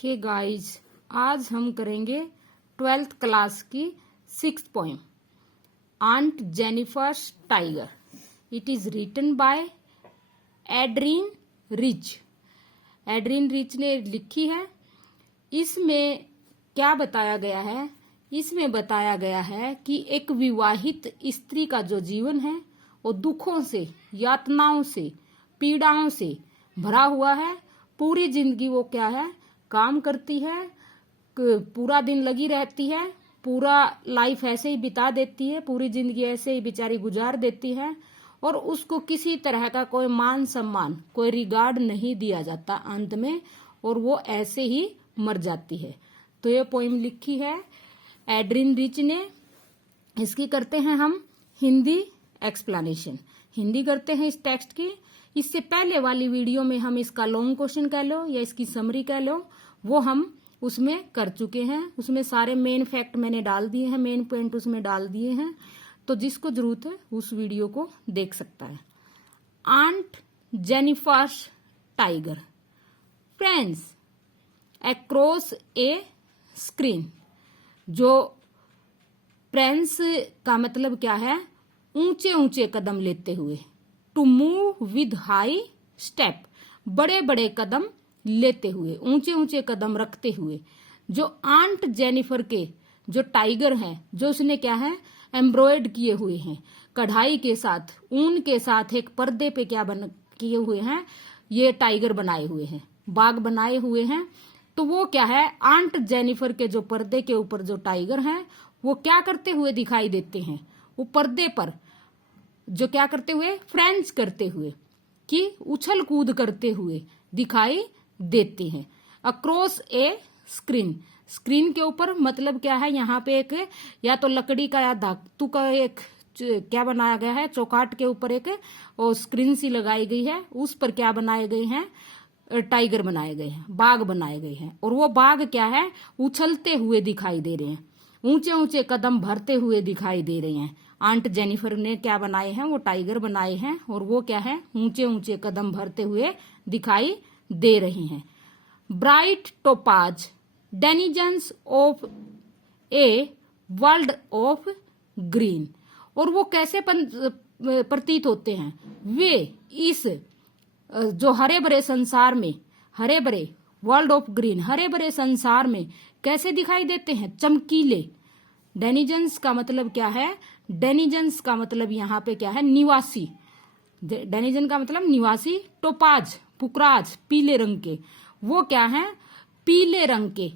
Hey guys, आज हम करेंगे 12th क्लास की 6th poem aunt Jennifer's tiger. It is written by Adrienne Rich. Adrienne Rich ने लिखी है। इसमें क्या बताया गया है? इसमें बताया गया है कि एक विवाहित स्त्री का जो जीवन है वो दुखों से, यातनाओं से, पीड़ाओं से भरा हुआ है। पूरी जिंदगी वो क्या है, काम करती है, पूरा दिन लगी रहती है, पूरा लाइफ ऐसे ही बिता देती है, पूरी जिंदगी ऐसे ही बेचारी गुजार देती है और उसको किसी तरह का कोई मान सम्मान, कोई रिगार्ड नहीं दिया जाता अंत में, और वो ऐसे ही मर जाती है। तो ये पोइम लिखी है एड्रीन रिच ने। इसकी करते हैं हम हिंदी एक्सप्लेनेशन। हिंदी करते हैं इस टेक्स्ट की। इससे पहले वाली वीडियो में हम इसका लॉन्ग क्वेश्चन कह लो या इसकी समरी कह लो, वो हम उसमें कर चुके हैं। उसमें सारे मेन फैक्ट मैंने डाल दिए हैं, मेन पॉइंट उसमें डाल दिए हैं। तो जिसको जरूरत है उस वीडियो को देख सकता है। Aunt Jennifer's tiger prance across a screen. जो फ्रेंड्स का मतलब क्या है? ऊंचे ऊंचे कदम लेते हुए। To move with high step, बड़े बड़े कदम लेते हुए, ऊंचे ऊंचे कदम रखते हुए। जो आंट जेनिफर के जो टाइगर हैं, जो उसने क्या है एम्ब्रॉयड किए हुए हैं, कढ़ाई के साथ, ऊन के साथ एक पर्दे पे क्या बन किए हुए हैं, ये टाइगर बनाए हुए हैं, बाग बनाए हुए हैं। तो वो क्या है, आंट जेनिफर के जो पर्दे के ऊपर जो टाइगर हैं वो क्या करते हुए दिखाई देते हैं? वो पर्दे पर जो क्या करते हुए, फ्रेंच करते हुए, कि उछल कूद करते हुए दिखाई देते हैं। अक्रॉस ए स्क्रीन, स्क्रीन के ऊपर मतलब क्या है, यहाँ पे एक या तो लकड़ी का या धातु का एक क्या बनाया गया है, चौकाट के ऊपर एक और स्क्रीन सी लगाई गई है, उस पर क्या बनाए गए हैं, टाइगर बनाए गए हैं, बाग बनाए गए हैं। और वो बाग क्या है, उछलते हुए दिखाई दे रहे हैं, ऊंचे ऊंचे कदम भरते हुए दिखाई दे रहे हैं। आंट जेनिफर ने क्या बनाए हैं, वो टाइगर बनाए हैं, और वो क्या है, ऊंचे ऊंचे कदम भरते हुए दिखाई दे रहे हैं। Bright topaz denizens of a world of green. और वो कैसे प्रतीत होते हैं? वे इस जो हरे भरे संसार में, हरे भरे वर्ल्ड ऑफ ग्रीन, हरे भरे संसार में कैसे दिखाई देते हैं? चमकीले। डेनिजन्स का मतलब क्या है? डेनिजन्स का मतलब यहाँ पे क्या है, निवासी। डेनिजन का मतलब निवासी। टोपाज पुकराज, पीले रंग के। वो क्या है, पीले रंग के,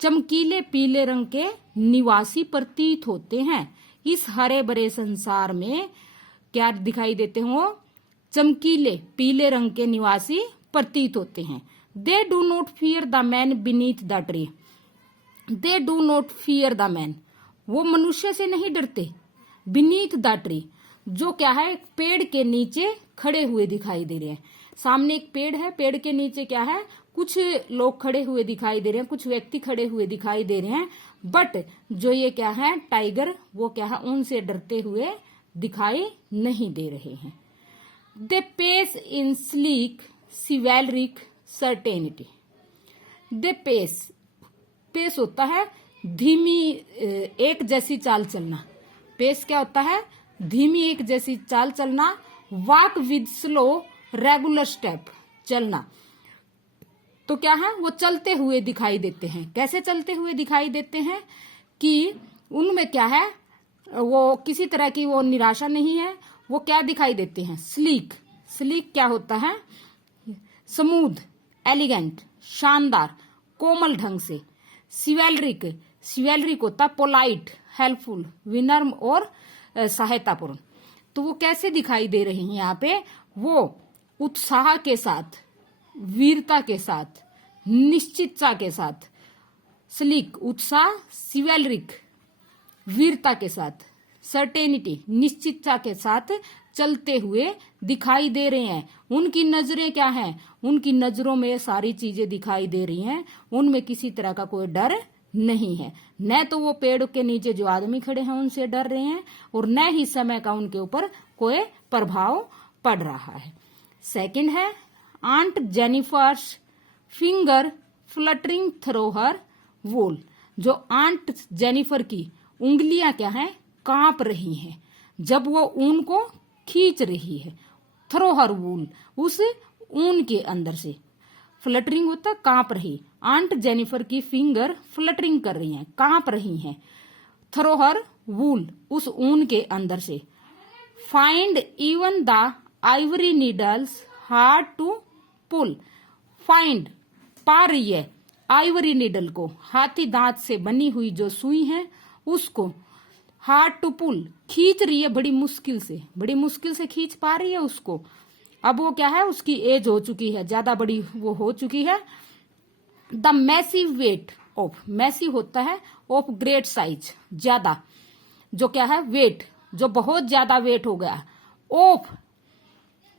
चमकीले पीले रंग के निवासी प्रतीत होते हैं। इस हरे भरे संसार में क्या दिखाई देते हैं? वो चमकीले पीले रंग के निवासी प्रतीत होते हैं। They do not fear the man beneath the tree. They do not fear the man, वो मनुष्य से नहीं डरते। बीनीथ द ट्री, जो क्या है, पेड़ के नीचे खड़े हुए दिखाई दे रहे हैं। सामने एक पेड़ है, पेड़ के नीचे क्या है, कुछ लोग खड़े हुए दिखाई दे रहे हैं, कुछ व्यक्ति खड़े हुए दिखाई दे रहे हैं। बट जो ये क्या है, टाइगर, वो क्या है, उनसे डरते हुए दिखाई नहीं दे रहे हैं। They pace in sleek chivalric certainty. They pace, pace होता है धीमी एक जैसी चाल चलना। पेस क्या होता है? धीमी एक जैसी चाल चलना। Walk with slow regular step, चलना। तो क्या है, वो चलते हुए दिखाई देते हैं। कैसे चलते हुए दिखाई देते हैं कि उनमें क्या है, वो किसी तरह की वो निराशा नहीं है। वो क्या दिखाई देते हैं? स्लीक। स्लीक क्या होता है? स्मूथ, एलिगेंट, शानदार, कोमल ढंग से। सिवेलरिक, सिवेलरिक होता है पोलाइट, हेल्पफुल, विनम्र और सहायतापूर्ण। तो वो कैसे दिखाई दे रहे हैं यहाँ पे? वो उत्साह के साथ, वीरता के साथ, निश्चितता के साथ। स्लीक उत्साह, सिवेलरिक वीरता के साथ, सर्टेनिटी निश्चितता के साथ चलते हुए दिखाई दे रहे हैं। उनकी नजरें क्या हैं? उनकी नजरों में सारी चीजें दिखाई दे रही हैं, उनमें किसी तरह का कोई डर नहीं है। न तो वो पेड़ के नीचे जो आदमी खड़े हैं उनसे डर रहे हैं, और न ही समय का उनके ऊपर कोई प्रभाव पड़ रहा है। सेकंड है aunt Jennifer's finger fluttering through her wool. जो आंट जेनिफर की उंगलियां क्या है, कांप रही हैं जब वो ऊन को खींच रही है। थ्रो हर वूल, उस ऊन के अंदर से। फ्लटरिंग होता कांप रही। आंट जेनिफर की फिंगर फ्लटरिंग कर रही हैं, कांप रही हैं। थ्रो हर वूल, उस ऊन के अंदर से। Find even the ivory needles hard to pull. Find, पा रही है, आइवरी नीडल को, हाथी दांत से बनी हुई जो सुई है उसको। हार्ड टू पुल, खींच रही है बड़ी मुश्किल से खींच पा रही है उसको। अब वो क्या है, उसकी एज हो चुकी है, ज्यादा बड़ी वो हो चुकी है। The massive weight of, massive होता है ऑफ ग्रेट साइज, ज्यादा, जो क्या है वेट, जो बहुत ज्यादा वेट हो गया। Of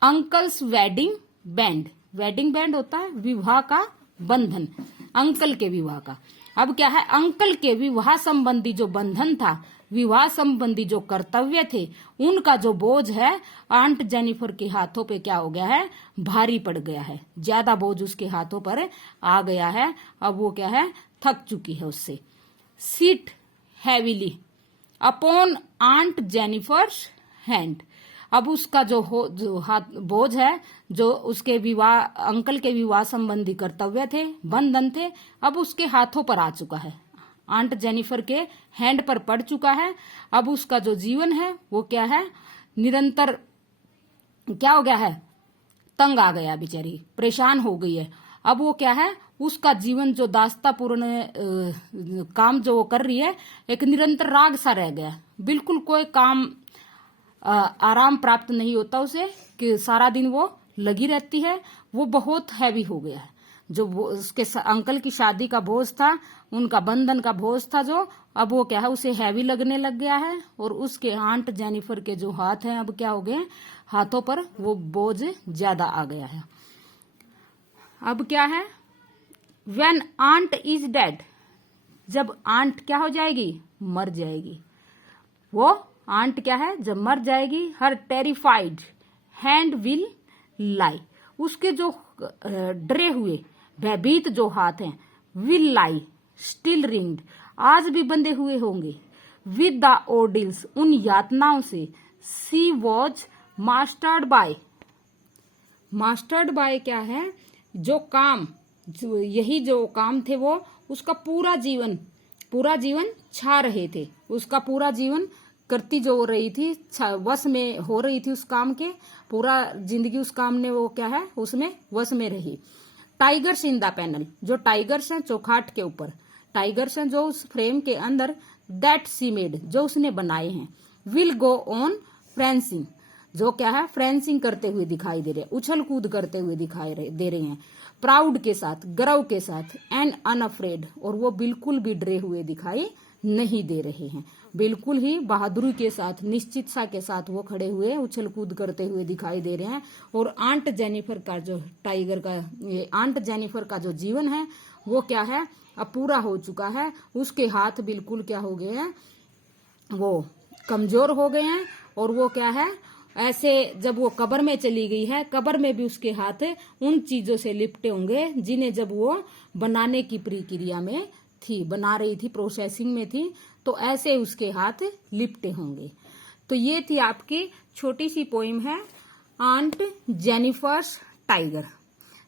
uncle's wedding band, wedding band होता है विवाह का बंधन, अंकल के विवाह का। अब क्या है, अंकल के विवाह संबंधी जो बंधन था, विवाह संबंधी जो कर्तव्य थे, उनका जो बोझ है आंट जेनिफर के हाथों पे क्या हो गया है, भारी पड़ गया है। ज्यादा बोझ उसके हाथों पर आ गया है। अब वो क्या है, थक चुकी है उससे। Sit heavily upon aunt Jennifer's hand. अब उसका जो हाथ बोझ है, जो उसके विवाह, अंकल के विवाह संबंधी कर्तव्य थे, बंधन थे, अब उसके हाथों पर आ चुका है, आंट जेनिफर के हैंड पर पड़ चुका है। अब उसका जो जीवन है वो क्या है, निरंतर क्या हो गया है, तंग आ गया, बेचारी परेशान हो गई है। अब वो क्या है, उसका जीवन जो दास्तापूर्ण काम जो वो कर रही है, एक निरंतर राग सा रह गया। बिल्कुल कोई काम आराम प्राप्त नहीं होता उसे, कि सारा दिन वो लगी रहती है। वो बहुत हैवी हो गया है। जो उसके अंकल की शादी का बोझ था, उनका बंधन का बोझ था जो, अब वो क्या है, उसे हैवी लगने लग गया है। और उसके आंट जेनिफर के जो हाथ हैं, अब क्या हो गए, हाथों पर वो बोझ ज्यादा आ गया है। अब क्या है, व्हेन आंट इज डेड, जब आंट क्या हो जाएगी, मर जाएगी। वो आंट क्या है, जब मर जाएगी, हर टेरिफाइड हैंड विल लाई, उसके जो डरे हुए भयभीत जो हाथ हैं, विल लाई स्टिल रिंग्ड, आज भी बंधे हुए होंगे। विद द ओडिल्स, उन यातनाओं से। She was mastered by, mastered by क्या है, जो काम, यही जो काम थे वो उसका पूरा जीवन छा रहे थे। उसका पूरा जीवन करती जो हो रही थी, वश में हो रही थी उस काम के, पूरा जिंदगी उस काम ने वो क्या है, उसमें वश में रही। टाइगर्स इन द पैनल, जो टाइगर्स हैं चौखाट के ऊपर, टाइगर्स हैं जो उस फ्रेम के अंदर, दैट सी मेड, जो उसने बनाए हैं। विल गो ऑन फ्रेंसिंग, जो क्या है, फ्रेंसिंग करते हुए दिखाई दे रहे, उछल कूद करते हुए दिखाई दे रहे हैं। प्राउड के साथ, गर्व के साथ। एंड अनअफ्रेड, और वो बिल्कुल भी डरे हुए दिखाई नहीं दे रहे हैं। बिल्कुल ही बहादुरी के साथ, निश्चितता के साथ वो खड़े हुए उछल कूद करते हुए दिखाई दे रहे हैं। और आंट जेनिफर का जो टाइगर का, ये आंट जेनिफर का जो जीवन है वो क्या है, अब पूरा हो चुका है। उसके हाथ बिल्कुल क्या हो गए हैं, वो कमजोर हो गए हैं। और वो क्या है, ऐसे जब वो कब्र में चली गई है, कब्र में भी उसके हाथ उन चीजों से लिपटे होंगे जिन्हें जब वो बनाने की प्रक्रिया में थी, बना रही थी, प्रोसेसिंग में थी, तो ऐसे उसके हाथ लिपटे होंगे। तो ये थी आपकी छोटी सी पोइम है, आंट जेनिफर्स टाइगर।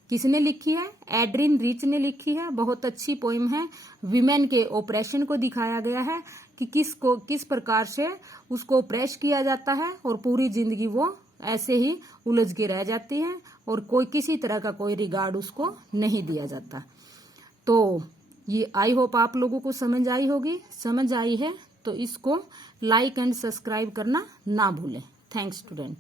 किसने लिखी है, एड्रिन रिच ने लिखी है। बहुत अच्छी पोइम है। विमेन के ऑपरेशन को दिखाया गया है कि किस प्रकार से उसको ऑपरेश किया जाता है, और पूरी जिंदगी वो ऐसे ही उलझ के रह जाती है, और कोई किसी तरह का कोई रिगार्ड उसको नहीं दिया जाता। तो ये आई होप आप लोगों को समझ आई होगी। समझ आई है तो इसको लाइक एंड सब्सक्राइब करना ना भूलें। Thanks student.